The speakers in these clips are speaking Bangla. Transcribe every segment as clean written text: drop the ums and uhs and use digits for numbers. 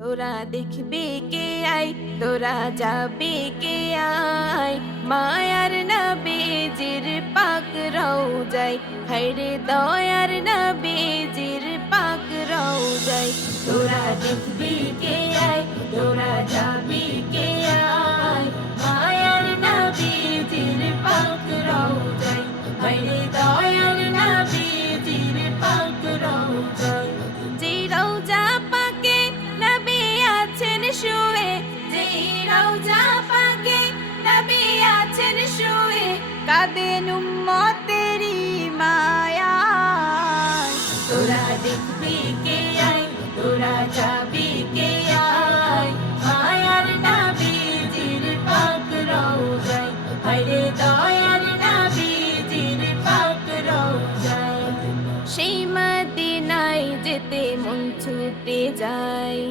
তোরা দেখবি কে আয়, তোরা যাবি কে আয়, মায়ার নবীজির পাক রওজায়, হায়রে দয়ার নবীজির পাক রওজায়। তোরা দেখবি কে আয়, তোরা যাবি কে আয়, মায়ার নবীজির পাক রওজায়, হায়রে দয়ার নবীজির পাক রওজায়। যে রওজা পাকে নবী আছেন শুয়ে, যে রওজা পাকে নবী আছেন শুয়ে, কাঁদেন উম্মতেরি মায়ায়। তোরা দেখবি কে আয়, তোরা যাবি কে আয়, মায়ার নবীজির পাক রওজায়, হায়রে দয়ার নবীজির পাক রওজায়। সেই মদিনায় যেতে মন ছুটে যায়,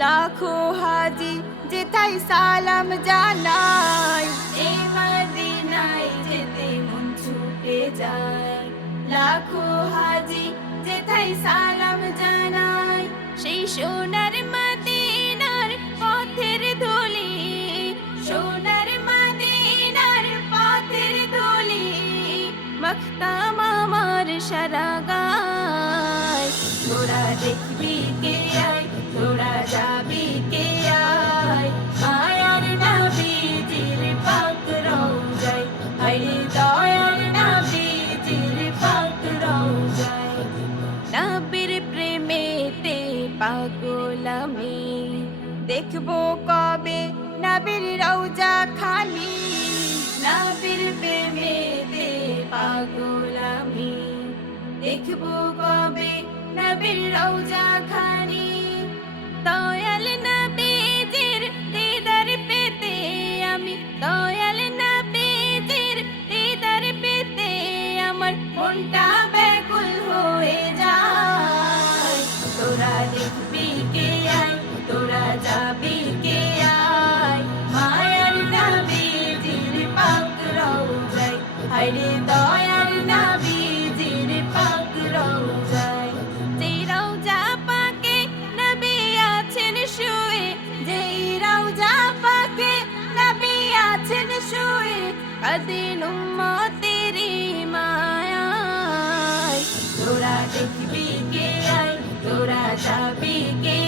লাখো হাজি যেথায় সালাম জানায়। এই মদিনায় যেতে মন ছুটে যায়, লাখো হাজি যেথায় সালাম জানায়। সেই সোনার মদিনার পথের ধুলি, সোনার মদিনার পথের ধুলি, মাখতাম আমার সারা গায়। তোরা দেখবি কে আয়, তোরা যাবি কে আয়, মায়ার নবীজির পাক রওজায়, হায়রে দয়ার নবীজির পাক রওজায়। নবীর প্রেমেতে পাগল আমি, দেখবো কবে নবীর রওজা খানি। নবীর প্রেমেতে পাগল আমি, দেখবো কবে নবীর রওজা খানি। দয়াল নবীজির দিদার পেতে আমি, দয়াল নবীজির দিদার পেতে আমার মনটা ব্যাকুল হয়ে যায়। তোরা দেখবি কে আয়, তোরা যাবি কে আয়, মায়ার নবীজির পাক রওজায়, হায়রে দয়ার নবীজির পাক রওজায়। যে রওজা পাকে নবী আছেন শুয়ে, যে রওজা পাকে নবী আছেন শুয়ে, কাঁদেন উম্মতেরি মায়ায়। তোরা দেখবি কে আয়, তোরা যাবি কে